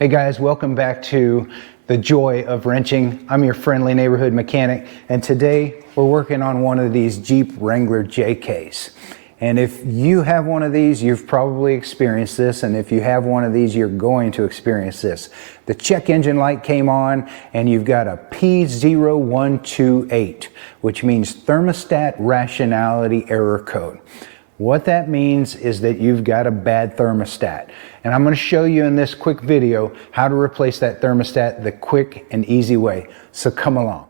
Hey guys, welcome back to the joy of wrenching. I'm your friendly neighborhood mechanic, and today we're working on one of these Jeep Wrangler JKs. And if you have one of these, you've probably experienced this, and if you have one of these, you're going to experience this. The check engine light came on, and you've got a P0128, which means thermostat rationality error code. What that means is that you've got a bad thermostat. And I'm going to show you in this quick video how to replace that thermostat the quick and easy way. So come along.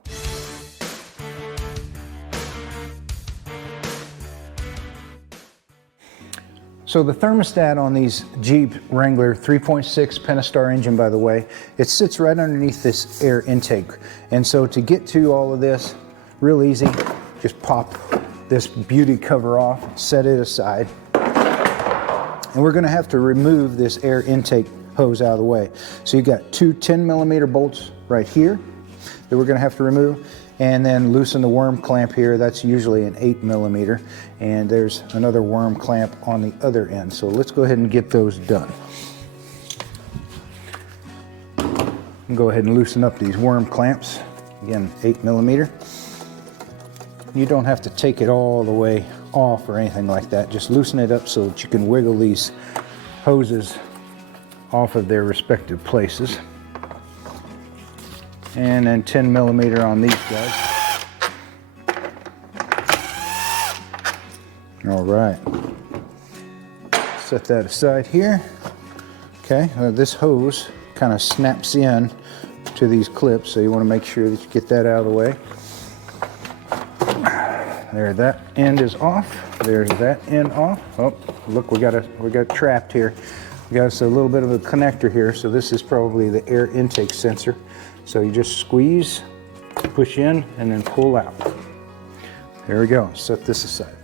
So the thermostat on these Jeep Wrangler 3.6 Pentastar engine, by the way, it sits right underneath this air intake. And so to get to all of this, real easy, just pop this beauty cover off, set it aside, and we're going to have to remove this air intake hose out of the way. So you've got two 10mm bolts right here that we're going to have to remove, and then loosen the worm clamp here. That's usually an 8mm, and there's another worm clamp on the other end. So let's go ahead and get those done. Go ahead and loosen up these worm clamps. Again, 8mm. You don't have to take it all the way off or anything like that. Just loosen it up so that you can wiggle these hoses off of their respective places. And then 10mm on these guys. All right. Set that aside here. Okay, this hose kind of snaps in to these clips, so you want to make sure that you get that out of the way. There, that end is off. There's that end off. Oh, look, we got trapped here. We got us a little bit of a connector here, so this is probably the air intake sensor. So you just squeeze, push in, and then pull out. There we go. Set this aside.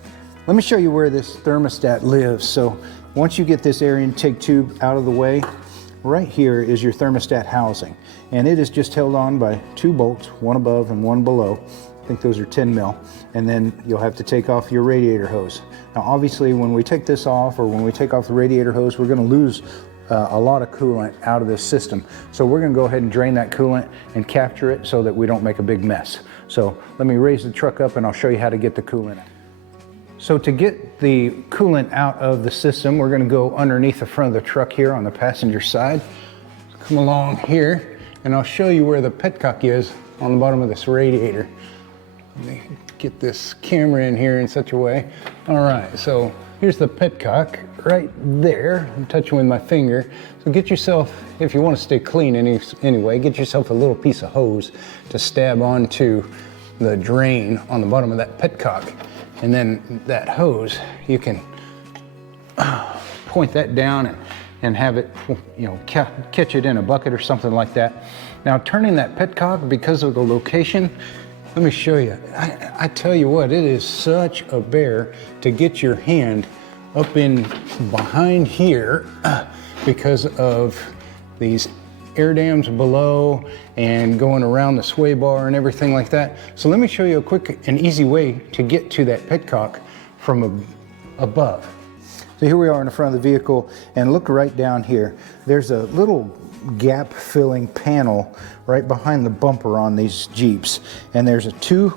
Let me show you where this thermostat lives. So once you get this air intake tube out of the way, right here is your thermostat housing, and it is just held on by two bolts, one above and one below. I think those are 10mm, and then you'll have to take off your radiator hose. Now obviously when we take this off, or when we take off the radiator hose, we're going to lose a lot of coolant out of this system. So we're going to go ahead and drain that coolant and capture it so that we don't make a big mess. So let me raise the truck up and I'll show you how to get the coolant out. So to get the coolant out of the system, we're going to go underneath the front of the truck here on the passenger side. Come along here and I'll show you where the petcock is on the bottom of this radiator. Let me get this camera in here in such a way. All right, so here's the petcock right there. I'm touching with my finger. So get yourself, if you want to stay clean anyway, get yourself a little piece of hose to stab onto the drain on the bottom of that petcock. And then that hose, you can point that down and have it, you know, catch it in a bucket or something like that. Now turning that petcock, because of the location, let me show you. I tell you what, it is such a bear to get your hand up in behind here because of these air dams below and going around the sway bar and everything like that. So let me show you a quick and easy way to get to that petcock from above. So here we are in the front of the vehicle, and look right down here. There's a little gap filling panel right behind the bumper on these Jeeps, and there's two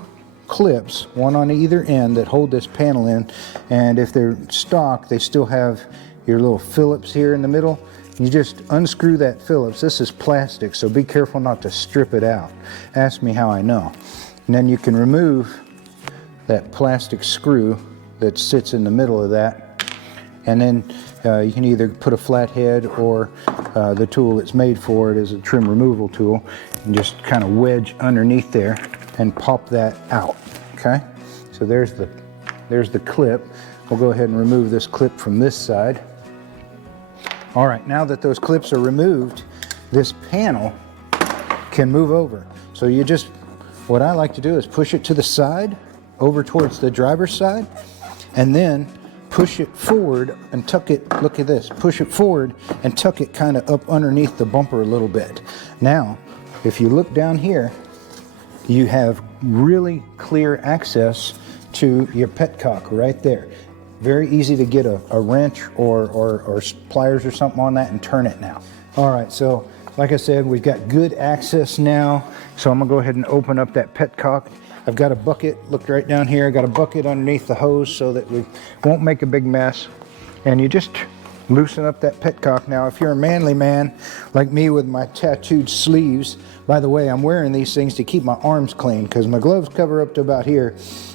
clips, one on either end, that hold this panel in. And if they're stock, they still have your little Phillips here in the middle. You just unscrew that Phillips. This is plastic, so be careful not to strip it out. Ask me how I know. And then you can remove that plastic screw that sits in the middle of that, and then you can either put a flathead or the tool that's made for it is a trim removal tool, and just kind of wedge underneath there and pop that out. Okay, so there's the clip. We'll go ahead and remove this clip from this side. All right, now that those clips are removed, this panel can move over. So you just, what I like to do is push it to the side, over towards the driver's side, and then push it forward and tuck it, look at this, push it forward and tuck it kind of up underneath the bumper a little bit. Now, if you look down here, you have really clear access to your petcock right there. Very easy to get a wrench or pliers or something on that and turn it now. All right, so like I said, we've got good access now. So I'm gonna go ahead and open up that petcock. I've got a bucket, look right down here. I got a bucket underneath the hose so that we won't make a big mess. And you just loosen up that petcock. Now, if you're a manly man like me with my tattooed sleeves, by the way, I'm wearing these things to keep my arms clean because my gloves cover up to about here,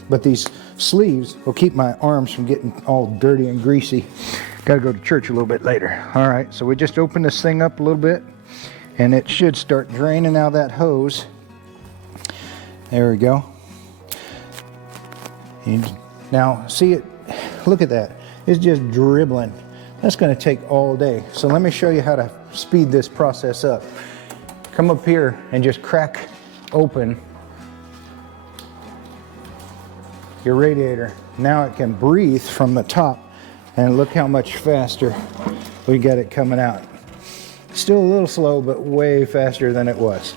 but these sleeves will keep my arms from getting all dirty and greasy. Got to go to church a little bit later. All right, so we just open this thing up a little bit and it should start draining out that hose. There we go. And now, see it, look at that. It's just dribbling. That's going to take all day. So let me show you how to speed this process up. Come up here and just crack open your radiator. Now it can breathe from the top, and look how much faster we got it coming out. Still a little slow, but way faster than it was.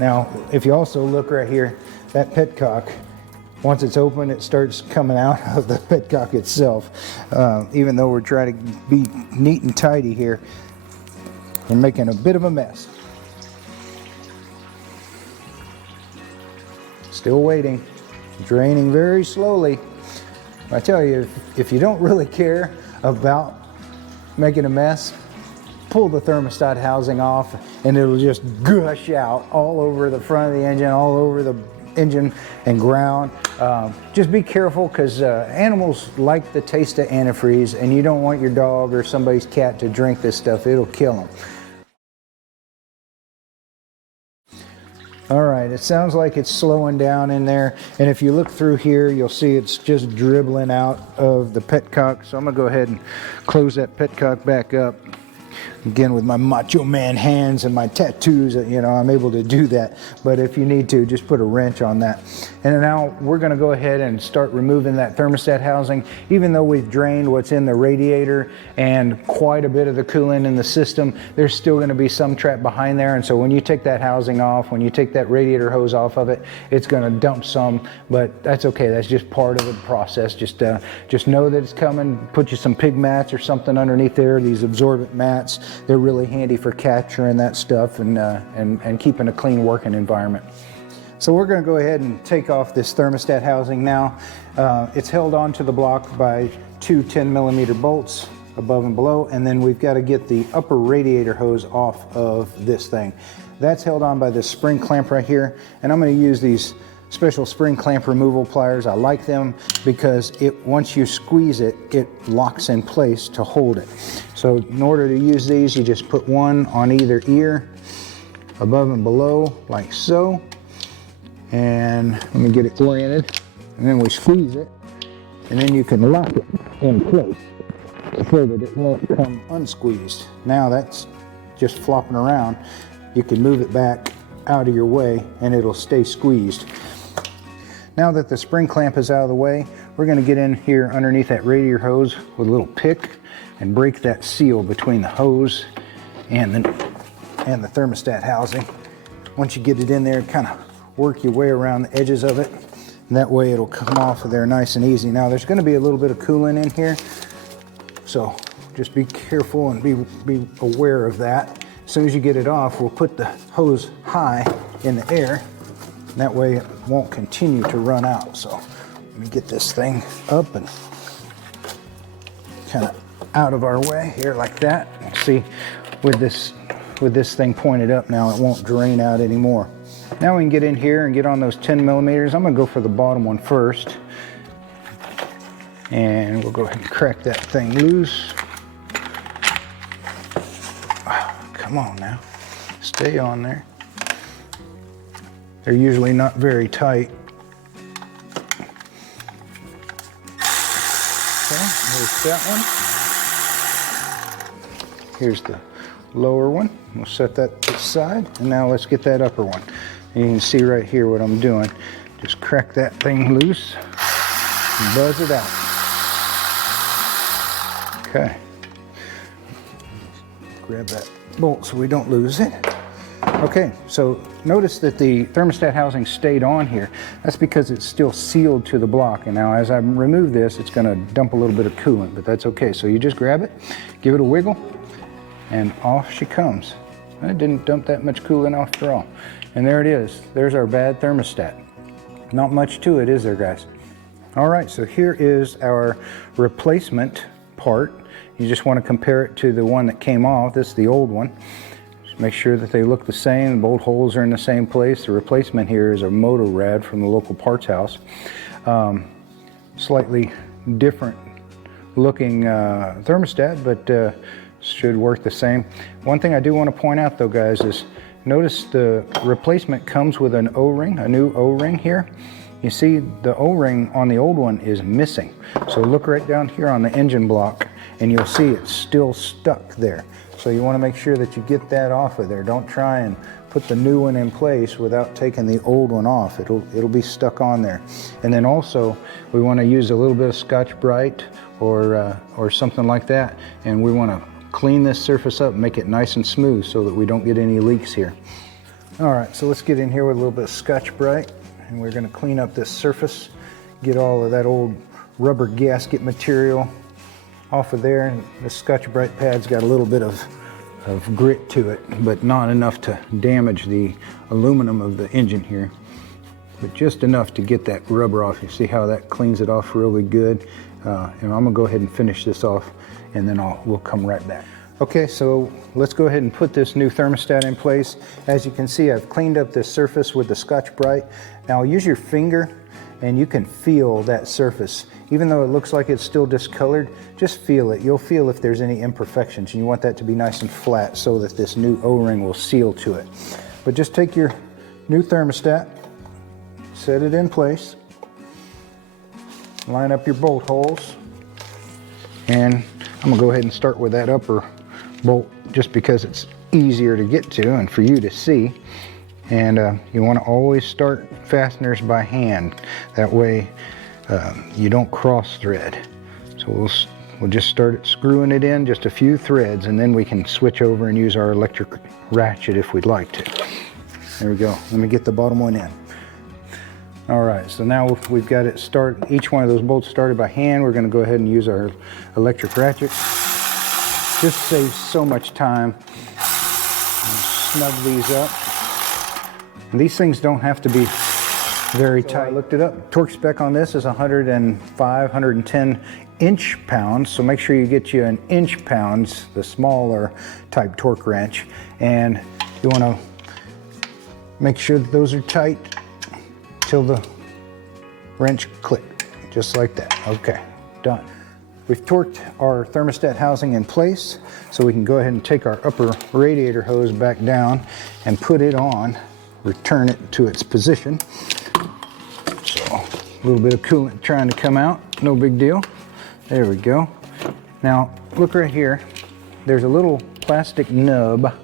Now, if you also look right here, that petcock, once it's open, it starts coming out of the petcock itself. Even though we're trying to be neat and tidy here, we're making a bit of a mess. Still waiting, draining very slowly. I tell you, if you don't really care about making a mess, pull the thermostat housing off and it'll just gush out all over the front of the engine, all over the engine and ground. Just be careful because animals like the taste of antifreeze, and you don't want your dog or somebody's cat to drink this stuff. It'll kill them. All right, it sounds like it's slowing down in there, and if you look through here, you'll see it's just dribbling out of the petcock. So I'm gonna go ahead and close that petcock back up. Again, with my macho man hands and my tattoos, you know, I'm able to do that. But if you need to, just put a wrench on that. And now we're going to go ahead and start removing that thermostat housing. Even though we've drained what's in the radiator and quite a bit of the coolant in the system, there's still going to be some trapped behind there. And so when you take that housing off, when you take that radiator hose off of it, it's going to dump some. But that's okay. That's just part of the process. Just know that it's coming. Put you some pig mats or something underneath there. These absorbent mats. They're really handy for capturing that stuff and keeping a clean working environment. So we're going to go ahead and take off this thermostat housing now. It's held onto the block by two 10mm bolts above and below, and then we've got to get the upper radiator hose off of this thing. That's held on by this spring clamp right here, and I'm going to use these special spring clamp removal pliers. I like them because once you squeeze it, it locks in place to hold it. So in order to use these, you just put one on either ear, above and below, like so. And let me get it oriented. And then we squeeze it, and then you can lock it in place so that it won't come unsqueezed. Now that's just flopping around. You can move it back out of your way and it'll stay squeezed. Now that the spring clamp is out of the way, we're going to get in here underneath that radiator hose with a little pick and break that seal between the hose and the thermostat housing. Once you get it in there, kind of work your way around the edges of it, and that way it'll come off of there nice and easy. Now there's going to be a little bit of coolant in here, so just be careful and be aware of that. As soon as you get it off, we'll put the hose high in the air. That way it won't continue to run out. So let me get this thing up and kind of out of our way here like that. See, with this thing pointed up now, it won't drain out anymore. Now we can get in here and get on those 10mm. I'm gonna go for the bottom one first. And we'll go ahead and crack that thing loose. Come on now, stay on there. They're usually not very tight. Okay, here's that one. Here's the lower one. We'll set that to the side, and now let's get that upper one. And you can see right here what I'm doing. Just crack that thing loose and buzz it out. Okay. Grab that bolt so we don't lose it. Okay, so notice that the thermostat housing stayed on here. That's because it's still sealed to the block. And now as I remove this, it's gonna dump a little bit of coolant, but that's okay. So you just grab it, give it a wiggle, and off she comes. It didn't dump that much coolant after all. And there it is. There's our bad thermostat. Not much to it, is there, guys? All right, so here is our replacement part. You just want to compare it to the one that came off. This is the old one. Just make sure that they look the same. The bolt holes are in the same place. The replacement here is a motor rad from the local parts house. Slightly different looking thermostat, but should work the same. One thing I do want to point out though, guys, is notice the replacement comes with an O-ring, a new O-ring here. You see the O-ring on the old one is missing. So look right down here on the engine block and you'll see it's still stuck there. So you want to make sure that you get that off of there. Don't try and put the new one in place without taking the old one off. It'll be stuck on there. And then also we want to use a little bit of Scotch-Brite or something like that, and we want to clean this surface up, make it nice and smooth so that we don't get any leaks here. All right, so let's get in here with a little bit of Scotch-Brite, and we're going to clean up this surface, get all of that old rubber gasket material off of there. And the Scotch-Brite pad's got a little bit of grit to it, but not enough to damage the aluminum of the engine here, but just enough to get that rubber off. You see how that cleans it off really good. And I'm gonna go ahead and finish this off, and then we'll come right back. Okay, so let's go ahead and put this new thermostat in place. As you can see, I've cleaned up this surface with the Scotch-Brite. Now use your finger and you can feel that surface. Even though it looks like it's still discolored, just feel it. You'll feel if there's any imperfections, and you want that to be nice and flat so that this new O-ring will seal to it. But just take your new thermostat, set it in place, line up your bolt holes, and I'm gonna go ahead and start with that upper bolt just because it's easier to get to and for you to see. And you want to always start fasteners by hand. That way you don't cross thread. So we'll just start screwing it in, just a few threads, and then we can switch over and use our electric ratchet if we'd like to. There we go. Let me get the bottom one in. All right, so now we've got it started. Each one of those bolts started by hand. We're going to go ahead and use our electric ratchet. Just saves so much time. Snug these up. And these things don't have to be very tight. I looked it up. Torque spec on this is 105, 110 inch-pounds. So make sure you get you an inch-pounds, the smaller type torque wrench. And you want to make sure that those are tight till the wrench clicked, just like that. Okay, done. We've torqued our thermostat housing in place, so we can go ahead and take our upper radiator hose back down and put it on, return it to its position. So a little bit of coolant trying to come out, no big deal. There we go. Now look right here, there's a little plastic nub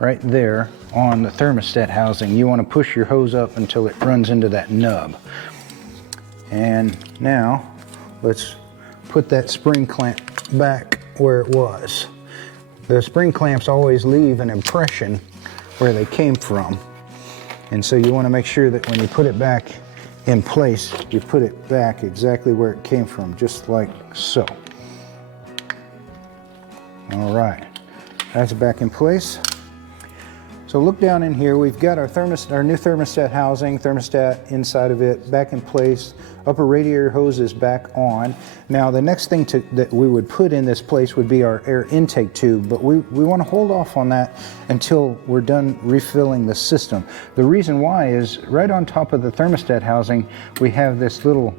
right there on the thermostat housing. You want to push your hose up until it runs into that nub. And now let's put that spring clamp back where it was. The spring clamps always leave an impression where they came from. And so you want to make sure that when you put it back in place, you put it back exactly where it came from, just like so. All right, that's back in place. So look down in here, we've got our new thermostat housing, thermostat inside of it, back in place. Upper radiator hose is back on. Now the next thing that we would put in this place would be our air intake tube, but we want to hold off on that until we're done refilling the system. The reason why is right on top of the thermostat housing, we have this little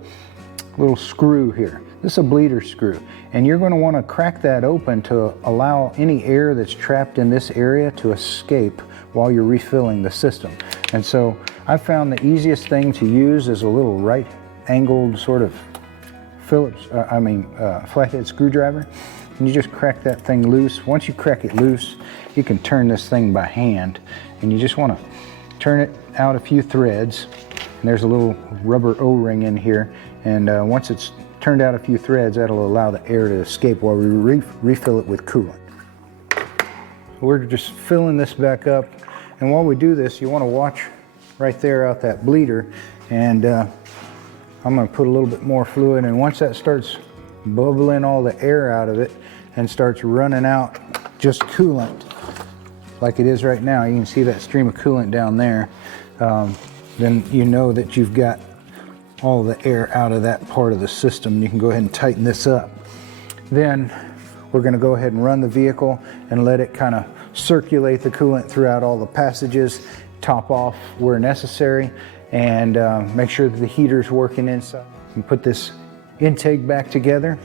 screw here. This is a bleeder screw, and you're going to want to crack that open to allow any air that's trapped in this area to escape while you're refilling the system. And so I found the easiest thing to use is a little right angled sort of flathead screwdriver, and you just crack that thing loose. Once you crack it loose, you can turn this thing by hand, and you just want to turn it out a few threads, and there's a little rubber O-ring in here, and once it's turned out a few threads, that'll allow the air to escape while we refill it with coolant. We're just filling this back up, And while we do this, you want to watch right there out that bleeder, and I'm going to put a little bit more fluid, and once that starts bubbling all the air out of it and starts running out just coolant like it is right now, you can see that stream of coolant down there, then you know that you've got all the air out of that part of the system. You can go ahead and tighten this up. Then we're going to go ahead and run the vehicle and let it kind of circulate the coolant throughout all the passages, top off where necessary, and make sure that the heater's working inside. And put this intake back together,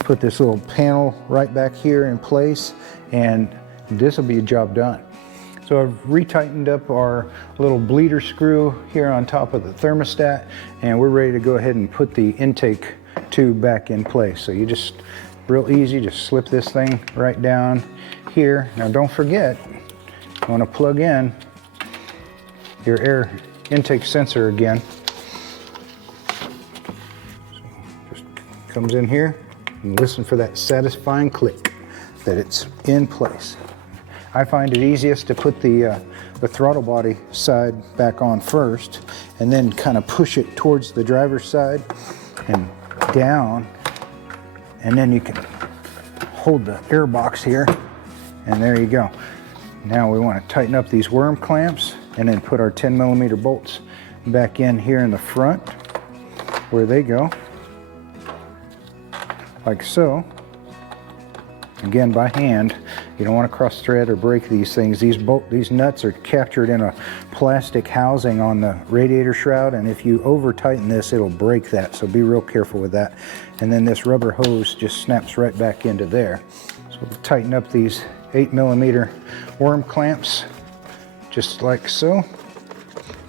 put this little panel right back here in place, and this will be a job done. So I've retightened up our little bleeder screw here on top of the thermostat, and we're ready to go ahead and put the intake tube back in place. So you just, real easy, just slip this thing right down here. Now don't forget, you want to plug in your air intake sensor again. So just comes in here and listen for that satisfying click that it's in place. I find it easiest to put the throttle body side back on first, and then kind of push it towards the driver's side and down, and then you can hold the air box here, and there you go. Now we want to tighten up these worm clamps and then put our 10mm bolts back in here in the front where they go, like so. Again, by hand. You don't want to cross thread or break these things. These nuts are captured in a plastic housing on the radiator shroud, and if you over tighten this, it'll break that, so be real careful with that. And then this rubber hose just snaps right back into there. So we'll tighten up these 8mm worm clamps just like so.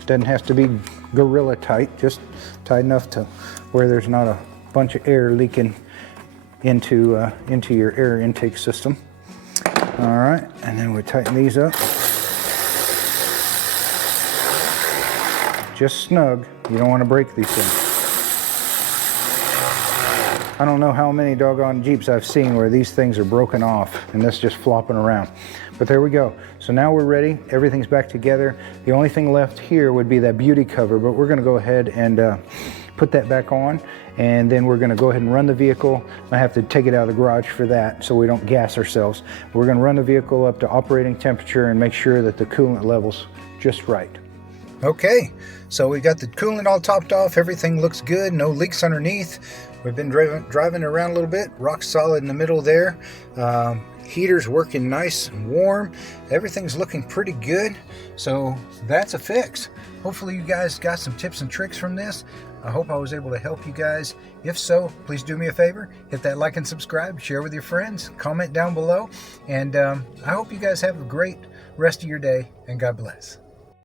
Doesn't have to be gorilla tight, just tight enough to where there's not a bunch of air leaking into your air intake system. All right, and then we tighten these up. Just snug. You don't want to break these things. I don't know how many doggone Jeeps I've seen where these things are broken off and this just flopping around. But there we go. So now we're ready. Everything's back together. The only thing left here would be that beauty cover, but we're going to go ahead and put that back on, and then we're going to go ahead and run the vehicle. I have to take it out of the garage for that so we don't gas ourselves. We're going to run the vehicle up to operating temperature and make sure that the coolant level's just right. Okay, so we got the coolant all topped off. Everything looks good, no leaks underneath. We've been driving around a little bit, rock solid in the middle there. Heater's working nice and warm. Everything's looking pretty good. So that's a fix. Hopefully you guys got some tips and tricks from this. I hope I was able to help you guys. If so, please do me a favor. Hit that like and subscribe, share with your friends, comment down below. And I hope you guys have a great rest of your day, and God bless.